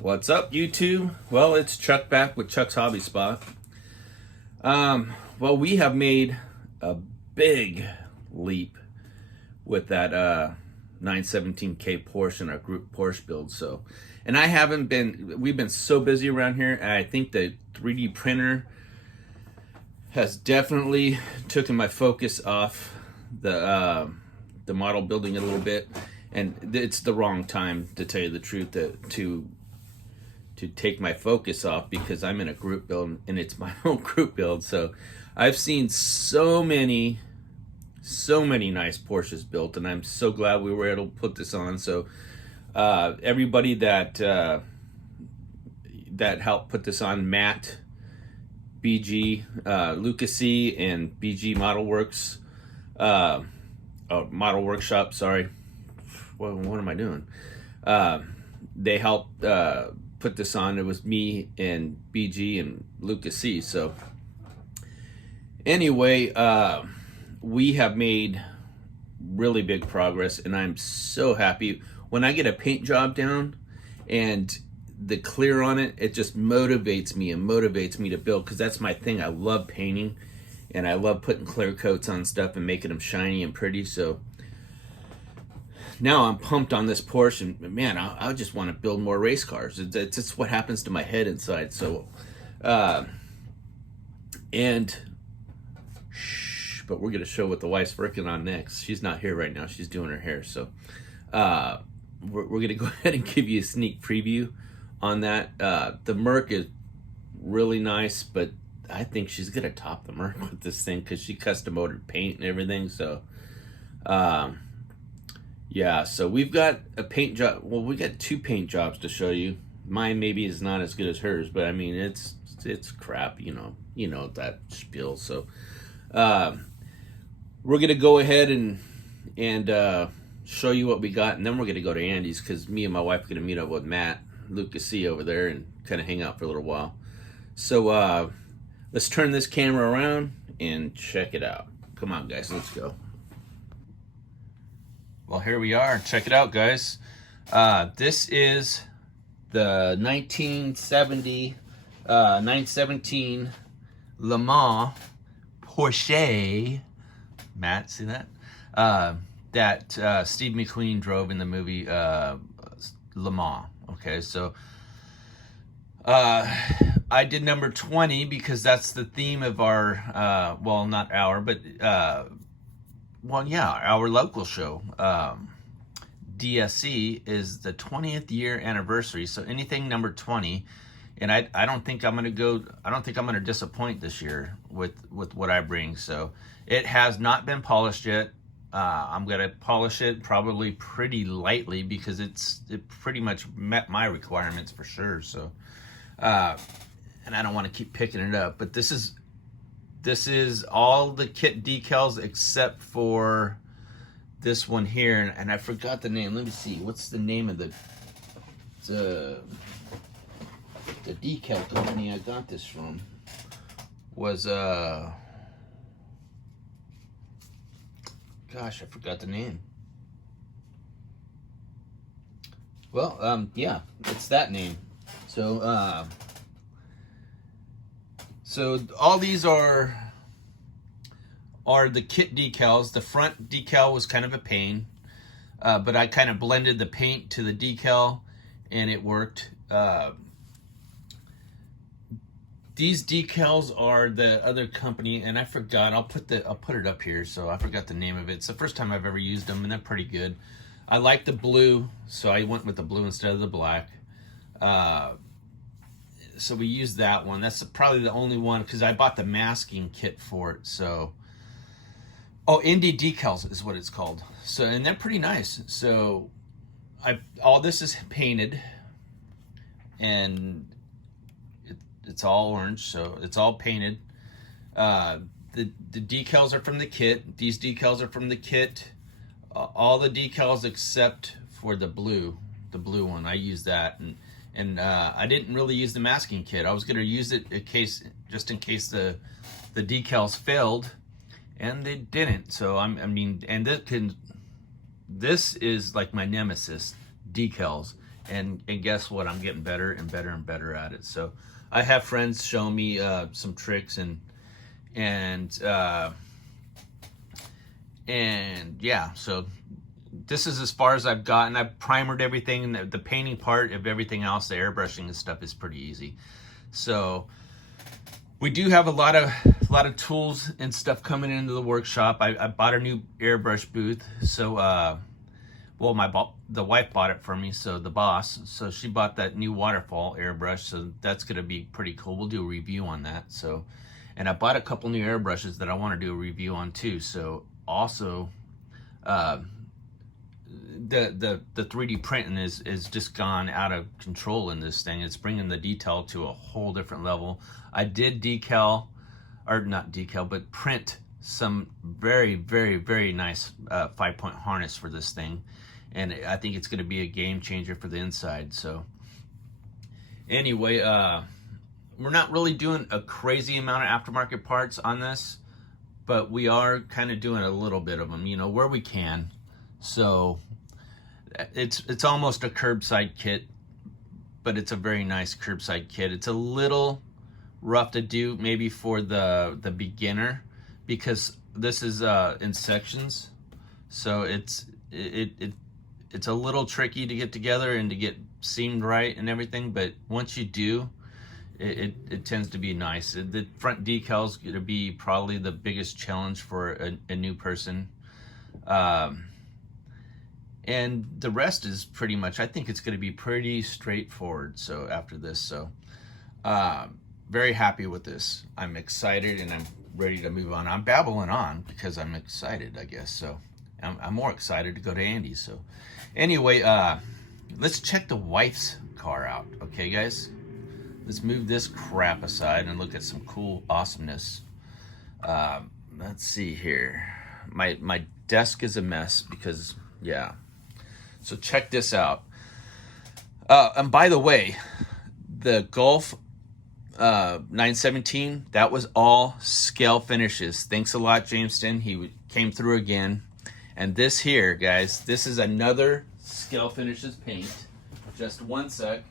What's up, YouTube? Well, it's Chuck back with Chuck's Hobby Spot. Well, we have made a big leap with that 917K Porsche in our group Porsche build. So, and we've been so busy around here, and I think the 3D printer has definitely taken my focus off the model building a little bit. And it's the wrong time, to tell you the truth, to take my focus off, because I'm in a group build and it's my own group build. So I've seen so many nice Porsches built, and I'm so glad we were able to put this on. So everybody that helped put this on, Matt, BG, Lucasy, and BG Model Works, Model Workshop, sorry. What am I doing? They helped put this on. It was me and BG and Lucas C. So anyway, we have made really big progress, and I'm so happy. When I get a paint job down and the clear on it, it just motivates me to build, because that's my thing. I love painting, and I love putting clear coats on stuff and making them shiny and pretty. So now I'm pumped on this Porsche, and man, I just want to build more race cars. It's just what happens to my head inside. So, but we're gonna show what the wife's working on next. She's not here right now. She's doing her hair. So, we're gonna go ahead and give you a sneak preview on that. The Merc is really nice, but I think she's gonna top the Merc with this thing, because she custom ordered paint and everything. So, yeah, so we've got a paint job. Well, we got two paint jobs to show you. Mine maybe is not as good as hers, but I mean, it's crap, you know that spiel. So we're gonna go ahead and show you what we got, and then we're gonna go to Andy's, because me and my wife are gonna meet up with Matt, Lucas C over there, and kind of hang out for a little while. So let's turn this camera around and check it out. Come on, guys, let's go. Well, here we are. Check it out, guys. This is the 917 Le Mans Porsche. Matt, see that? That Steve McQueen drove in the movie Le Mans. Okay, so I did number 20 because that's the theme of our, well, not our, but well, yeah, our local show, DSC, is the 20th year anniversary. So anything number 20, and I don't think I'm gonna disappoint this year with what I bring. So it has not been polished yet. I'm gonna polish it probably pretty lightly, because it pretty much met my requirements for sure. So, and I don't want to keep picking it up, but this is all the kit decals except for this one here, and I forgot the name. Let me see. What's the name of the decal company I got this from? Was gosh, I forgot the name. Well, yeah, it's that name. So so all these are the kit decals. The front decal was kind of a pain, but I kind of blended the paint to the decal, and it worked. These decals are the other company, and I forgot. I'll put it up here. So I forgot the name of it. It's the first time I've ever used them, and they're pretty good. I like the blue, so I went with the blue instead of the black. So we used that one. That's probably the only one, because I bought the masking kit for it. So, oh, Indie Decals is what it's called. So, and they're pretty nice. So all this is painted, and it's all orange, so it's all painted. The decals are from the kit. These decals are from the kit. All the decals except for the blue one. I used that, and I didn't really use the masking kit. I was going to use it just in case the decals failed, and they didn't. So I mean, and this is like my nemesis, decals. and guess what? I'm getting better and better and better at it. So I have friends show me some tricks, and yeah, so this is as far as I've gotten. I've primered everything. The painting part of everything else, the airbrushing and stuff, is pretty easy. So we do have a lot of tools and stuff coming into the workshop. I bought a new airbrush booth. So well, the wife bought it for me, so the boss. So she bought that new waterfall airbrush. So that's gonna be pretty cool. We'll do a review on that. So, and I bought a couple new airbrushes that I want to do a review on too. So also, the 3D printing is just gone out of control in this thing. It's bringing the detail to a whole different level. I did but print some very, very, very nice 5-point harness for this thing, and I think it's going to be a game changer for the inside. So anyway, we're not really doing a crazy amount of aftermarket parts on this, but we are kind of doing a little bit of them, you know, where we can. So it's almost a curbside kit, but it's a very nice curbside kit. It's a little rough to do maybe for the beginner, because this is in sections, so it's a little tricky to get together and to get seamed right and everything. But once you do, it tends to be nice. The front decal's gonna be probably the biggest challenge for a new person. And the rest is pretty much, I think it's going to be pretty straightforward. So after this, so very happy with this. I'm excited and I'm ready to move on. I'm babbling on because I'm excited, I guess. So I'm more excited to go to Andy's. So anyway, let's check the wife's car out. Okay, guys, let's move this crap aside and look at some cool awesomeness. Let's see here. My desk is a mess because, yeah. So check this out. And by the way, the Golf 917, that was all scale finishes. Thanks a lot, Jameson. He came through again. And this here, guys, this is another scale finishes paint. Just one sec.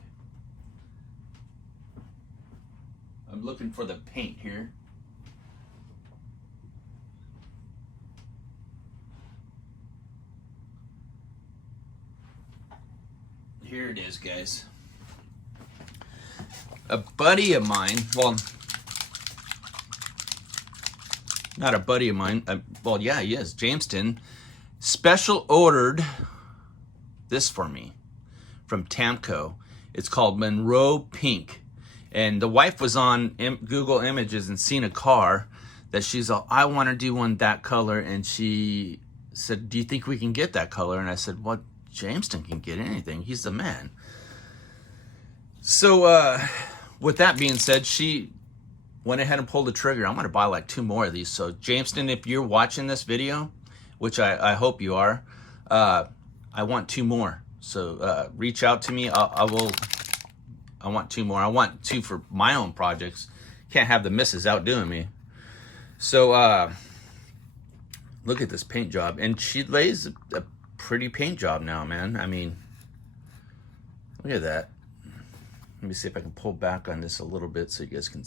I'm looking for the paint here. Here it is, guys. A buddy of mine, well, not a buddy of mine, well, yeah, he is, Jameson, special ordered this for me from Tamco. It's called Monroe Pink. And the wife was on Google Images and seen a car that she's all, I want to do one that color. And she said, do you think we can get that color? And I said, what? Jameson can get anything. He's the man. So with that being said, she went ahead and pulled the trigger. I'm going to buy like 2 more of these. So Jameson, if you're watching this video, which I hope you are, I want 2 more. So reach out to me. I want 2 more. I want 2 for my own projects. Can't have the missus outdoing me. So look at this paint job. And she lays a pretty paint job now, man. I mean, look at that. Let me see if I can pull back on this a little bit so you guys can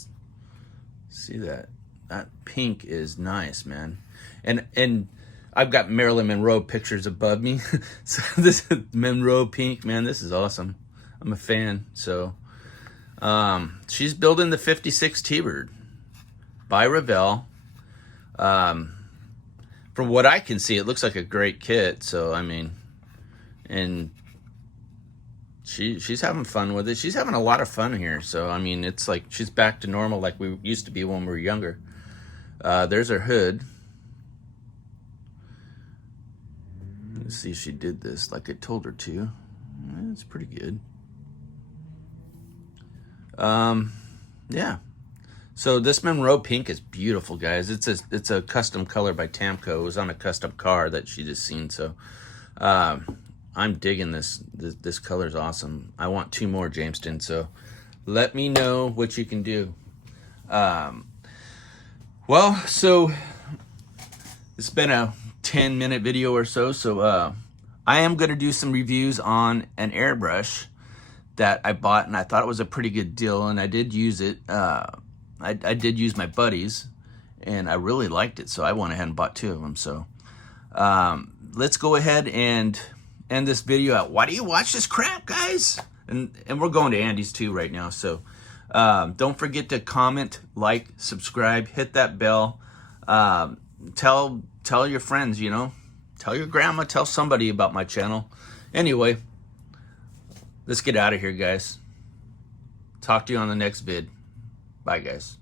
see that. That pink is nice, man. And I've got Marilyn Monroe pictures above me. So this is Monroe Pink, man. This is awesome. I'm a fan. So she's building the 56 T-Bird by Revell. From what I can see, it looks like a great kit. So, I mean, and she's having fun with it. She's having a lot of fun here. So, I mean, it's like she's back to normal like we used to be when we were younger. There's her hood. Let's see if she did this like I told her to. It's pretty good. Yeah. So this Monroe Pink is beautiful, guys. It's a custom color by Tamco. It was on a custom car that she just seen. So I'm digging this. This color is awesome. I want 2 more, Jameson. So let me know what you can do. Well, so it's been a 10-minute video or so. So I am going to do some reviews on an airbrush that I bought, and I thought it was a pretty good deal, and I did use it. I did use my buddies, and I really liked it, so I went ahead and bought 2 of them. So let's go ahead and end this video out. Why do you watch this crap, guys? And we're going to Andy's too right now, so don't forget to comment, like, subscribe, hit that bell. Tell your friends, you know, tell your grandma, tell somebody about my channel. Anyway, let's get out of here, guys. Talk to you on the next vid. Bye, guys.